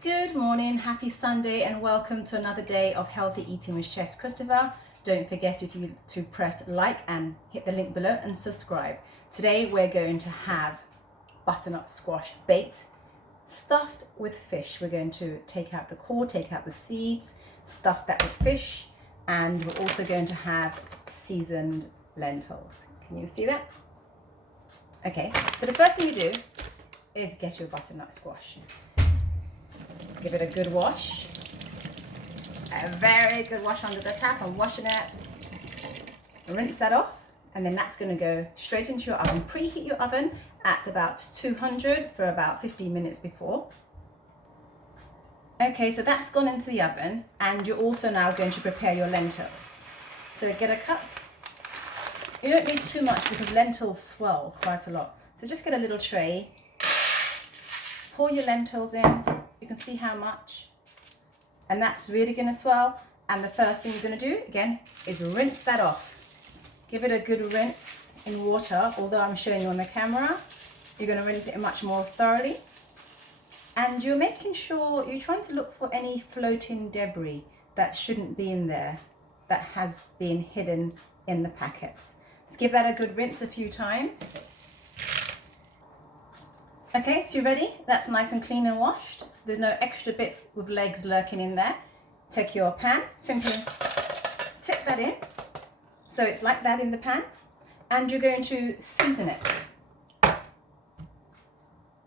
Good morning, happy Sunday, and welcome to another day of healthy eating with Shez Christopher. Don't forget to press like and hit the link below and subscribe. Today we're going to have butternut squash baked, stuffed with fish. We're going to take out the core, take out the seeds, stuff that with fish, and we're also going to have seasoned lentils. Can you see that? Okay, so the first thing you do is get your butternut squash. Give it a good wash, a very good wash under the tap. I'm washing it, rinse that off, and then that's going to go straight into your oven. Preheat your oven at about 200 for about 15 minutes before. Okay, so that's gone into the oven, and you're also now going to prepare your lentils. So get a cup. You don't need too much because lentils swell quite a lot. So just get a little tray, pour your lentils in. You can see how much, and that's really going to swell. And the first thing you're going to do again is rinse that off. Give it a good rinse in water. Although I'm showing you on the camera, you're going to rinse it much more thoroughly, and you're making sure you're trying to look for any floating debris that shouldn't be in there, that has been hidden in the packets. So give that a good rinse a few times. Okay, so you're ready. That's nice and clean and washed. There's no extra bits with legs lurking in there. Take your pan, simply tip that in. So it's like that in the pan. And you're going to season it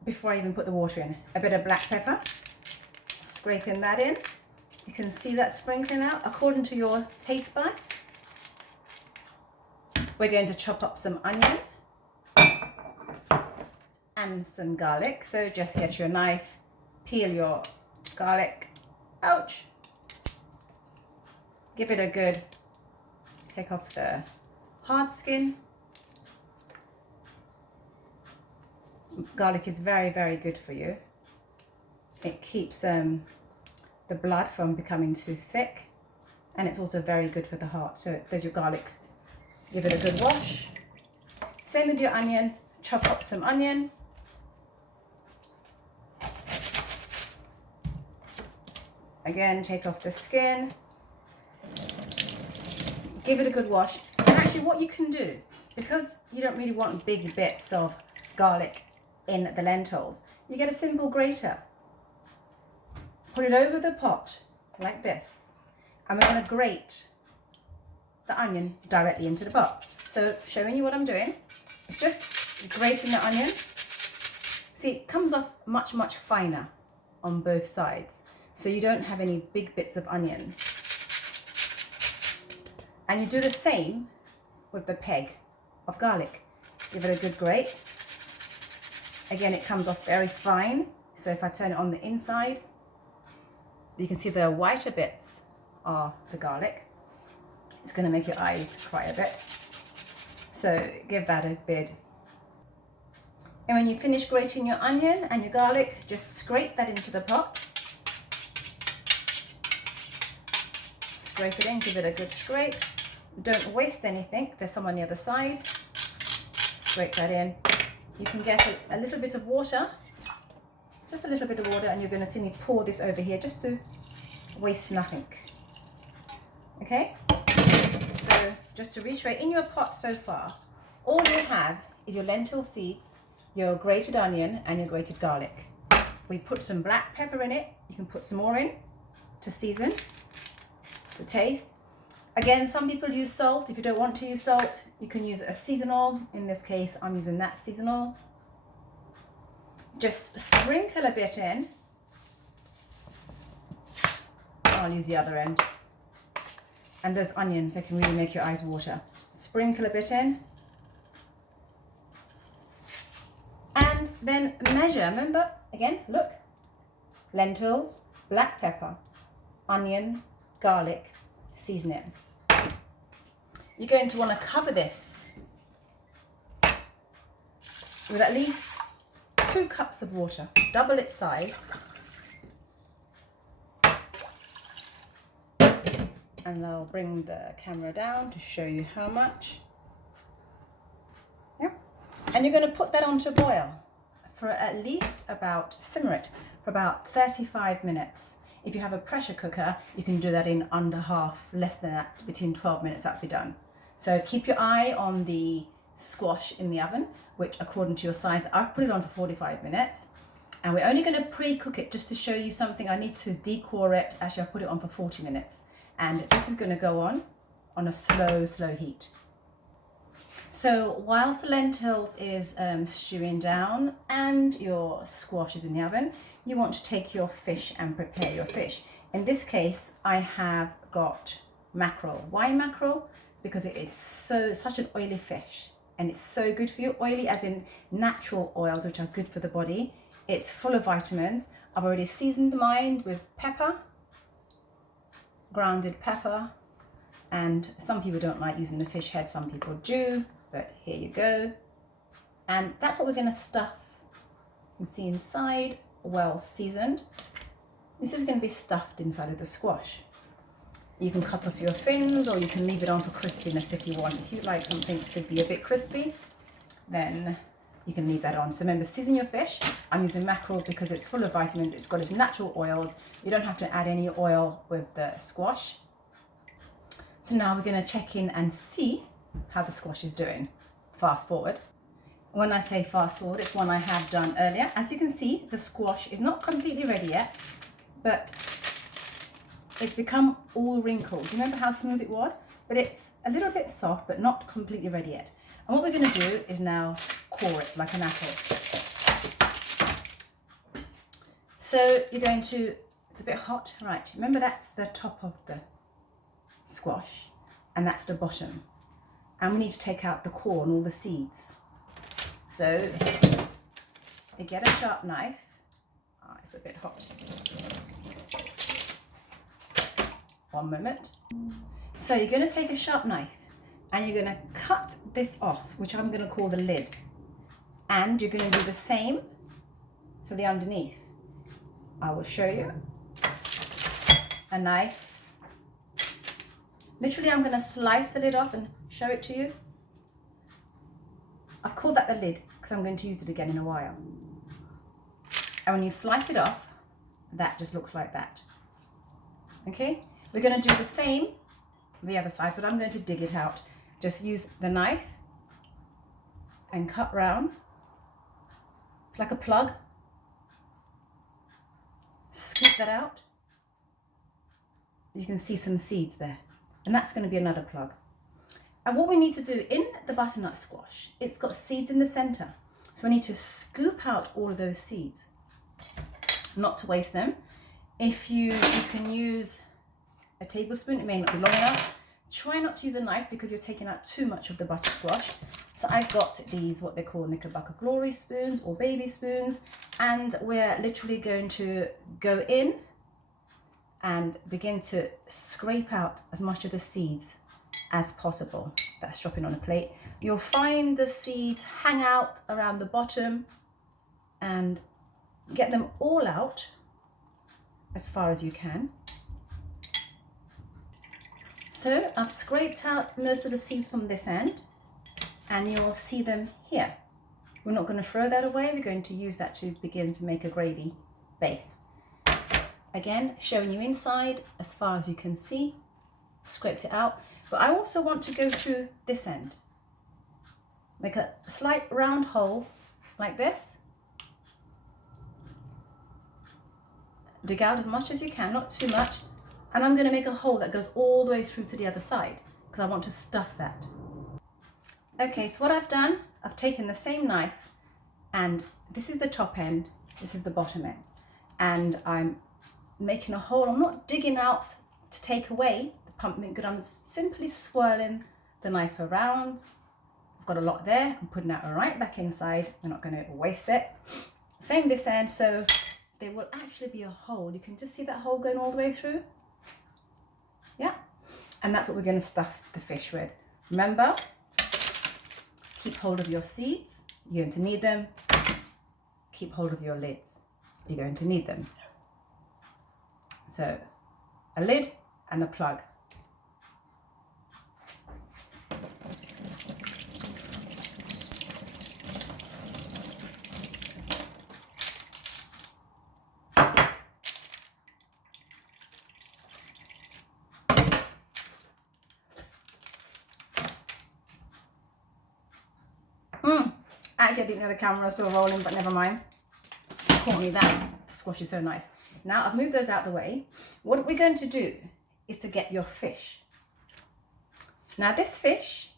before I even put the water in. A bit of black pepper, scraping that in. You can see that sprinkling out according to your taste buds. We're going to chop up some onion and some garlic. So just get your knife, peel your garlic, ouch, give it a good, take off the hard skin. Garlic is very, very good for you. It keeps the blood from becoming too thick, and it's also very good for the heart. So there's your garlic, give it a good wash. Same with your onion, chop up some onion. Again, take off the skin, give it a good wash. And actually what you can do, because you don't really want big bits of garlic in the lentils, you get a simple grater. Put it over the pot like this, and we're going to grate the onion directly into the pot. So showing you what I'm doing, it's just grating the onion. See, it comes off much, much finer on both sides. So you don't have any big bits of onions. And you do the same with the peg of garlic. Give it a good grate. Again, it comes off very fine. So if I turn it on the inside, you can see the whiter bits are the garlic. It's going to make your eyes cry a bit. So give that a bit. And when you finish grating your onion and your garlic, just scrape that into the pot. Scrape it in, give it a good scrape. Don't waste anything, there's some on the other side. Scrape that in. You can get a little bit of water, just a little bit of water, and you're going to see me pour this over here just to waste nothing. Okay? So just to reiterate, in your pot so far, all you have is your lentil seeds, your grated onion, and your grated garlic. We put some black pepper in it. You can put some more in to season the taste. Again, some people use salt. If you don't want to use salt, you can use a seasonal. In this case, I'm using that seasonal. Just sprinkle a bit in. I'll use the other end. And those onions, they can really make your eyes water. Sprinkle a bit in. And then measure. Remember, again, look. Lentils, black pepper, onion, garlic, season it. You're going to want to cover this with at least 2 cups of water, double its size. And I'll bring the camera down to show you how much. Yeah. And you're going to put that on to boil for at least simmer it for about 35 minutes. If you have a pressure cooker, you can do that in under half, less than that, between 12 minutes, that'll be done. So keep your eye on the squash in the oven, which according to your size, I've put it on for 45 minutes. And we're only going to pre-cook it just to show you something. I need to decore it. Actually, I put it on for 40 minutes. And this is going to go on a slow heat. So whilst the lentils is stewing down and your squash is in the oven, you want to take your fish and prepare your fish. In this case, I have got mackerel. Why mackerel? Because it is such an oily fish, and it's so good for you. Oily as in natural oils, which are good for the body. It's full of vitamins. I've already seasoned mine with pepper, grounded pepper, and some people don't like using the fish head, some people do, but here you go. And that's what we're going to stuff. You can see inside, well seasoned. This is going to be stuffed inside of the squash. You can cut off your fins, or you can leave it on for crispiness if you want. If you like something to be a bit crispy, then you can leave that on. So remember, season your fish. I'm using mackerel because it's full of vitamins. It's got its natural oils. You don't have to add any oil with the squash. So now we're going to check in and see how the squash is doing. Fast forward. When I say fast forward, it's one I have done earlier. As you can see, the squash is not completely ready yet, but it's become all wrinkled. Do you remember how smooth it was? But it's a little bit soft, but not completely ready yet. And what we're going to do is now core it like an apple. So you're going to, it's a bit hot, right? Remember, that's the top of the squash, and that's the bottom. And we need to take out the core and all the seeds. So you get a sharp knife. Oh, it's a bit hot. One moment. So you're going to take a sharp knife and you're going to cut this off, which I'm going to call the lid. And you're going to do the same for the underneath. I will show you. A knife. Literally, I'm going to slice the lid off and show it to you. I've called that the lid because I'm going to use it again in a while. And when you slice it off, that just looks like that. Okay? We're going to do the same the other side, but I'm going to dig it out. Just use the knife and cut round. It's like a plug. Scoop that out. You can see some seeds there. And that's going to be another plug. And what we need to do in the butternut squash, it's got seeds in the center. So we need to scoop out all of those seeds, not to waste them. If you can use a tablespoon, it may not be long enough. Try not to use a knife because you're taking out too much of the butter squash. So I've got these, what they call Knickerbocker Glory spoons or baby spoons, and we're literally going to go in and begin to scrape out as much of the seeds as possible. That's dropping on a plate. You'll find the seeds hang out around the bottom, and get them all out as far as you can. So I've scraped out most of the seeds from this end, and you'll see them here. We're not going to throw that away. We're going to use that to begin to make a gravy base. Again, showing you inside as far as you can see. Scraped it out. But I also want to go through this end. Make a slight round hole like this. Dig out as much as you can, not too much. And I'm going to make a hole that goes all the way through to the other side because I want to stuff that. Okay, so what I've done, I've taken the same knife, and this is the top end, this is the bottom end. And I'm making a hole. I'm not digging out to take away the pumpkin good. I'm simply swirling the knife around. I've got a lot there. I'm putting that right back inside. We're not going to waste it. Same this end, so there will actually be a hole. You can just see that hole going all the way through. Yeah, and that's what we're going to stuff the fish with. Remember, keep hold of your seeds. You're going to need them. Keep hold of your lids. You're going to need them. So, a lid and a plug. Actually, I didn't know the camera was still rolling, but never mind. Caught me that. Squash is so nice. Now I've moved those out the way. What we're going to do is to get your fish. Now this fish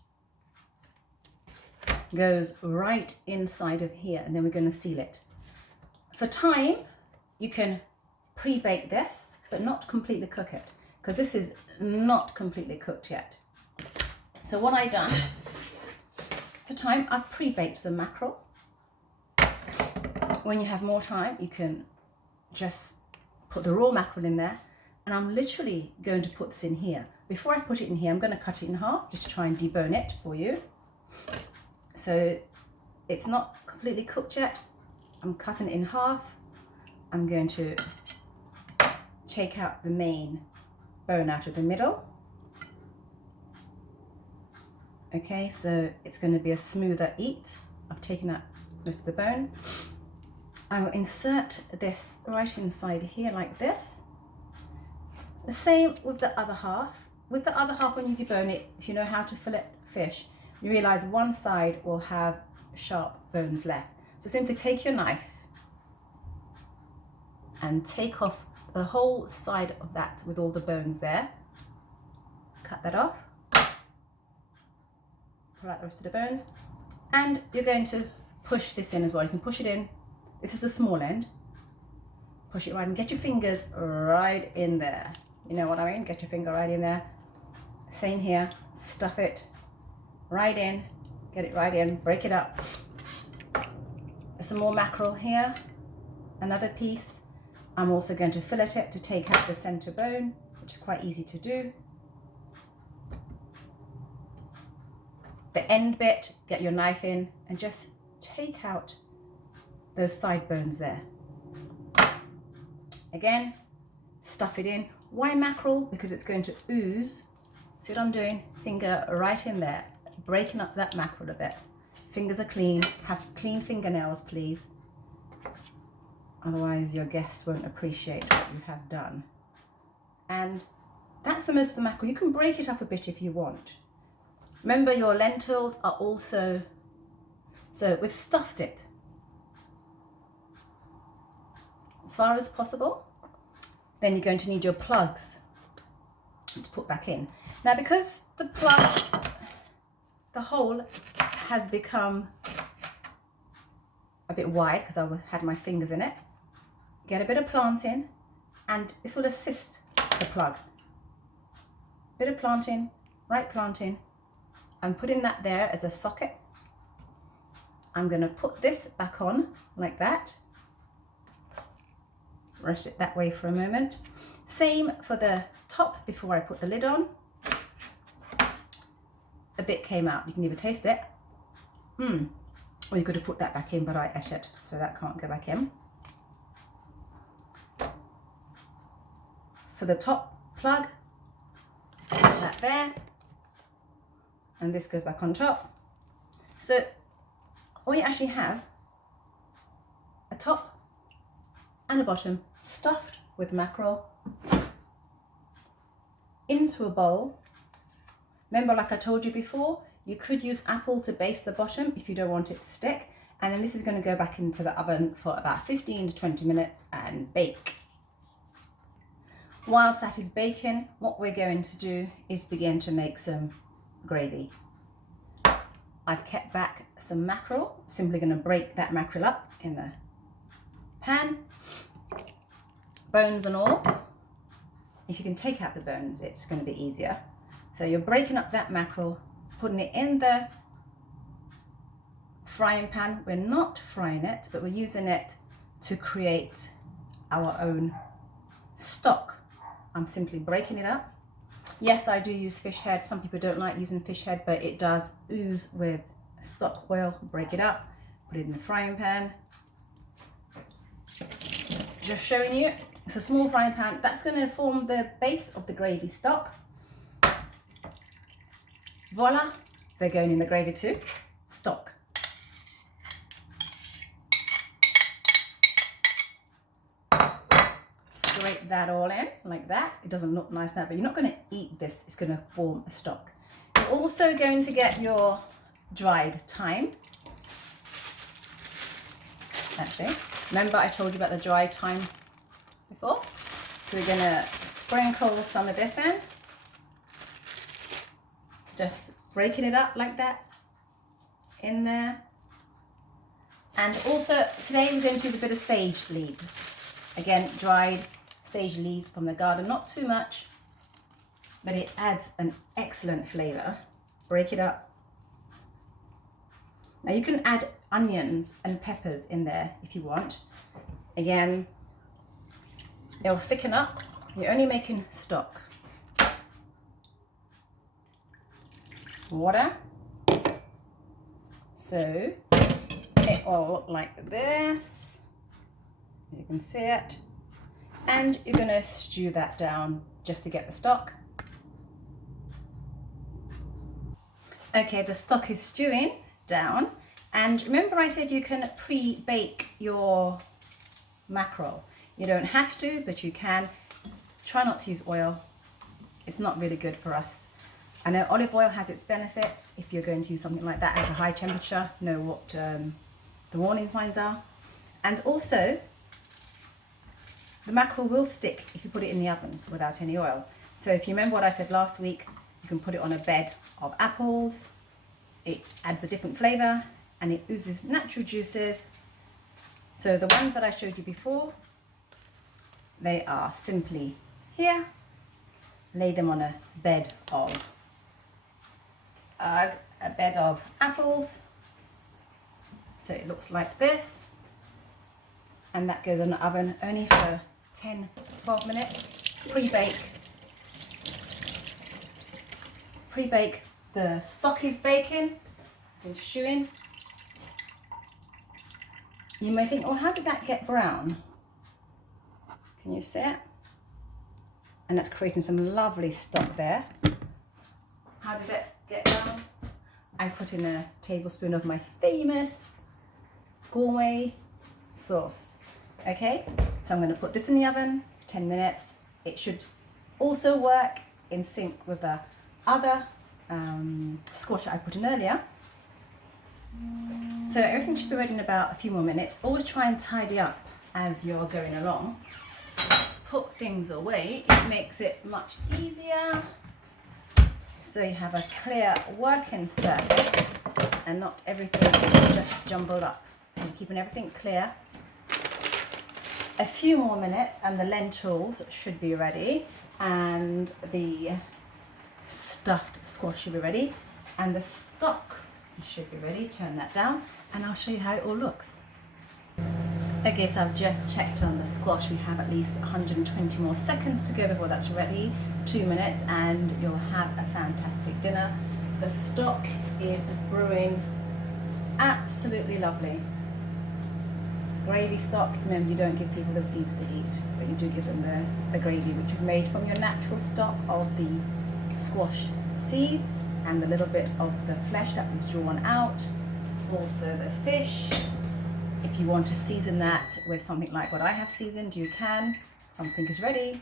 goes right inside of here, and then we're going to seal it. For time, you can pre-bake this, but not completely cook it, because this is not completely cooked yet. So what I've done, for time, I've pre-baked some mackerel. When you have more time, you can just put the raw mackerel in there, and I'm literally going to put this in here. Before I put it in here, I'm going to cut it in half just to try and debone it for you. So it's not completely cooked yet. I'm cutting it in half. I'm going to take out the main bone out of the middle. Okay, so it's going to be a smoother eat. I've taken out most of the bone. I will insert this right inside here like this. The same with the other half. With the other half, when you debone it, if you know how to fillet fish, you realize one side will have sharp bones left. So simply take your knife and take off the whole side of that with all the bones there. Cut that off. Pull out the rest of the bones. And you're going to push this in as well. You can push it in. This is the small end. Push it right and get your fingers right in there. You know what I mean? Get your finger right in there. Same here. Stuff it right in. Get it right in. Break it up. Some more mackerel here. Another piece. I'm also going to fillet it to take out the center bone, which is quite easy to do. The end bit, get your knife in and just take out those side bones there. Again, stuff it in. Why mackerel? Because it's going to ooze. See what I'm doing? Finger right in there, breaking up that mackerel a bit. Fingers are clean. Have clean fingernails, please. Otherwise, your guests won't appreciate what you have done. And that's the most of the mackerel. You can break it up a bit if you want. Remember, your lentils are also, so we've stuffed it as far as possible. Then you're going to need your plugs to put back in. Now, because the plug, the hole has become a bit wide because I had my fingers in it, get a bit of planting, and this will assist the plug. Bit of planting, right planting. I'm putting that there as a socket. I'm going to put this back on like that. Rest it that way for a moment. Same for the top before I put the lid on. A bit came out. You can either taste it. Or you could have put that back in, but I ate it, so that can't go back in. For the top plug, put that there. And this goes back on top. So we actually have a top and a bottom stuffed with mackerel into a bowl. Remember, like I told you before, you could use apple to base the bottom if you don't want it to stick. And then this is going to go back into the oven for about 15 to 20 minutes and bake. Whilst that is baking, what we're going to do is begin to make some gravy. I've kept back some mackerel. Simply going to break that mackerel up in the pan, bones and all. If you can take out the bones, it's going to be easier. So you're breaking up that mackerel, putting it in the frying pan. We're not frying it, but we're using it to create our own stock. I'm simply breaking it up. Yes, I do use fish head. Some people don't like using fish head, but it does ooze with stock oil. Break it up, put it in the frying pan. Just showing you, it's a small frying pan. That's going to form the base of the gravy stock. Voila, they're going in the gravy too. Stock. Scrape that all in like that. It doesn't look nice now, but you're not going to eat this. It's going to form a stock. You're also going to get your dried thyme. actually. Remember I told you about the dry time before? So we're gonna sprinkle some of this in. Just breaking it up like that in there. And also today we're going to use a bit of sage leaves. Again, dried sage leaves from the garden, not too much, but it adds an excellent flavor. Break it up. Now you can add onions and peppers in there if you want. Again, it'll thicken up. You're only making stock. Water. So it will look like this. You can see it. And you're going to stew that down just to get the stock. Okay, the stock is stewing down. And remember I said you can pre-bake your mackerel. You don't have to, but you can. Try not to use oil. It's not really good for us. I know olive oil has its benefits. If you're going to use something like that at a high temperature, know what the warning signs are. And also, the mackerel will stick if you put it in the oven without any oil. So if you remember what I said last week, you can put it on a bed of apples. It adds a different flavor and it oozes natural juices. So the ones that I showed you before, they are simply here. Lay them on a bed of apples. So it looks like this. And that goes in the oven only for 10 to 12 minutes. Pre-bake. The stock is baking, it's stewing. You may think, oh, how did that get brown? Can you see it? And that's creating some lovely stock there. How did it get brown? I put in a tablespoon of my famous gourmet sauce. Okay, so I'm going to put this in the oven 10 minutes. It should also work in sync with the other squash that I put in earlier. So everything should be ready in about a few more minutes. Always try and tidy up as you're going along. Put things away, it makes it much easier. So you have a clear working surface and not everything just jumbled up. So you're keeping everything clear. A few more minutes and the lentils should be ready and the stuffed squash should be ready and the stock should be ready. Turn that down and I'll show you how it all looks. Okay, so I've just checked on the squash. We have at least 120 more seconds to go before that's ready. 2 minutes and you'll have a fantastic dinner. The stock is brewing absolutely lovely. Gravy stock, remember you don't give people the seeds to eat, but you do give them the gravy which you've made from your natural stock of the squash seeds and the little bit of the flesh that was drawn out. Also the fish. If you want to season that with something like what I have seasoned, you can. Something is ready.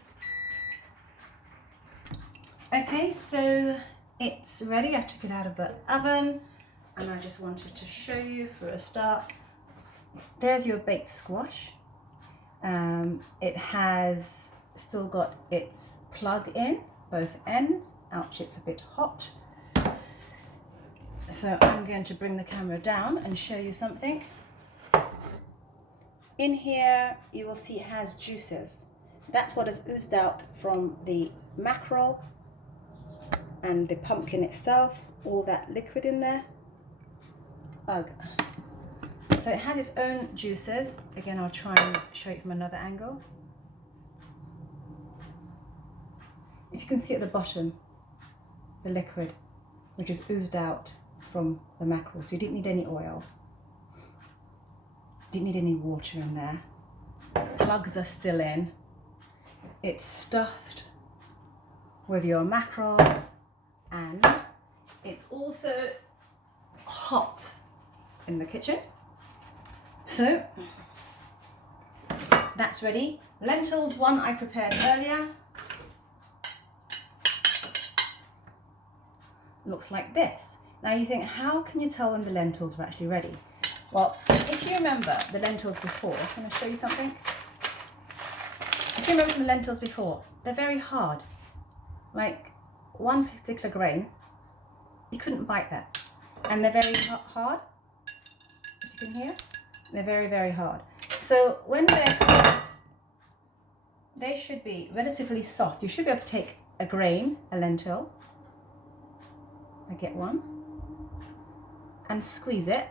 Okay, so it's ready. I took it out of the oven and I just wanted to show you for a start. There's your baked squash. It has still got its plug in both ends. Ouch, it's a bit hot. So I'm going to bring the camera down and show you something. In here you will see it has juices. That's what has oozed out from the mackerel and the pumpkin itself, all that liquid in there. Ugh. So it had its own juices. Again, I'll try and show it from another angle. If you can see at the bottom, the liquid, which is oozed out from the mackerel. So you didn't need any oil. Didn't need any water in there. Plugs are still in. It's stuffed with your mackerel and it's also hot in the kitchen. So that's ready. Lentils, one I prepared earlier. Looks like this. Now you think, how can you tell when the lentils are actually ready? Well, if you remember the lentils before, can I show you something? If you remember the lentils before, they're very hard. Like one particular grain, you couldn't bite that. And they're very hard, as you can hear. They're very, very hard. So when they're cooked, they should be relatively soft. You should be able to take a grain, a lentil, I get one, and squeeze it,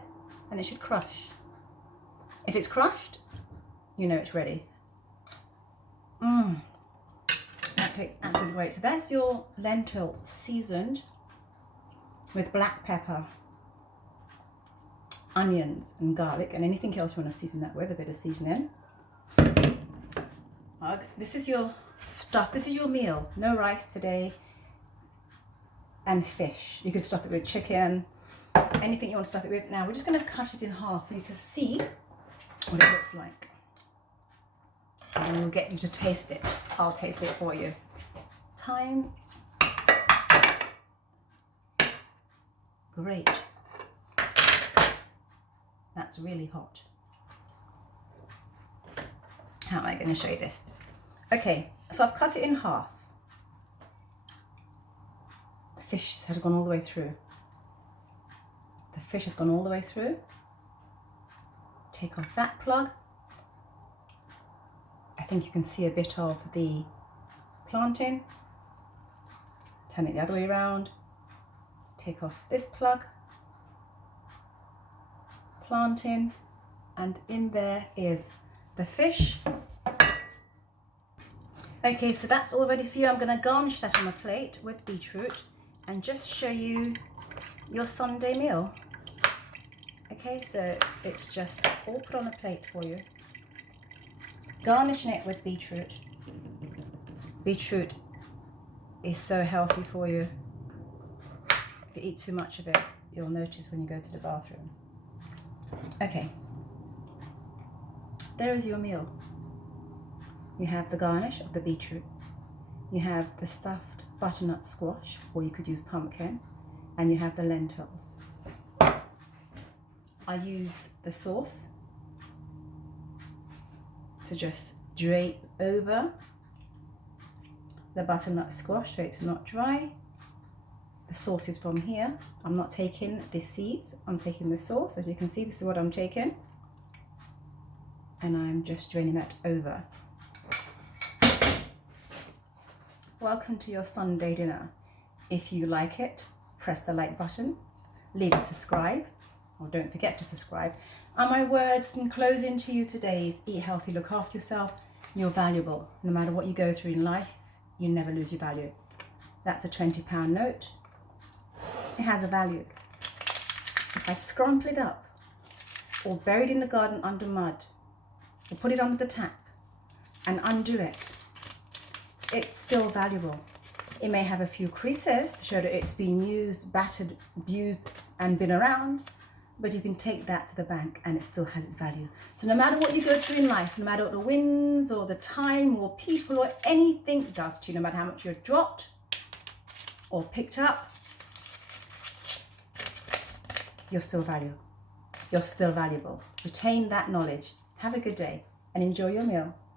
and it should crush. If it's crushed, you know it's ready. That tastes absolutely great. So that's your lentils seasoned with black pepper, onions and garlic, and anything else you want to season that with, a bit of seasoning. This is your stuff, this is your meal. No rice today, and fish. You could stuff it with chicken, anything you want to stuff it with. Now we're just going to cut it in half for you to see what it looks like. And then we'll get you to taste it. I'll taste it for you. Time. Great. That's really hot. How am I going to show you this? Okay, so I've cut it in half. The fish has gone all the way through. The fish has gone all the way through. Take off that plug. I think you can see a bit of the plantain. Turn it the other way around. Take off this plug. Plantain, and in there is the fish. Okay, so that's all ready for you. I'm going to garnish that on a plate with beetroot and just show you your Sunday meal. Okay, so it's just all put on a plate for you. Garnishing it with beetroot. Beetroot is so healthy for you. If you eat too much of it, you'll notice when you go to the bathroom. Okay, there is your meal. You have the garnish of the beetroot. You have the stuffed butternut squash, or you could use pumpkin, and you have the lentils. I used the sauce to just drape over the butternut squash so it's not dry. The sauce is from here. I'm not taking the seeds, I'm taking the sauce. As you can see, this is what I'm taking. And I'm just draining that over. Welcome to your Sunday dinner. If you like it, press the like button, leave a subscribe, or don't forget to subscribe. And my words in closing to you today is eat healthy, look after yourself. You're valuable. No matter what you go through in life, you never lose your value. That's a £20 note. It has a value. If I scrumple it up, or bury it in the garden under mud, or put it under the tap and undo it, it's still valuable. It may have a few creases to show that it's been used, battered, abused and been around, but you can take that to the bank and it still has its value. So no matter what you go through in life, no matter what the winds or the time or people or anything does to you, no matter how much you're dropped or picked up, you're still valuable. You're still valuable. Retain that knowledge. Have a good day and enjoy your meal.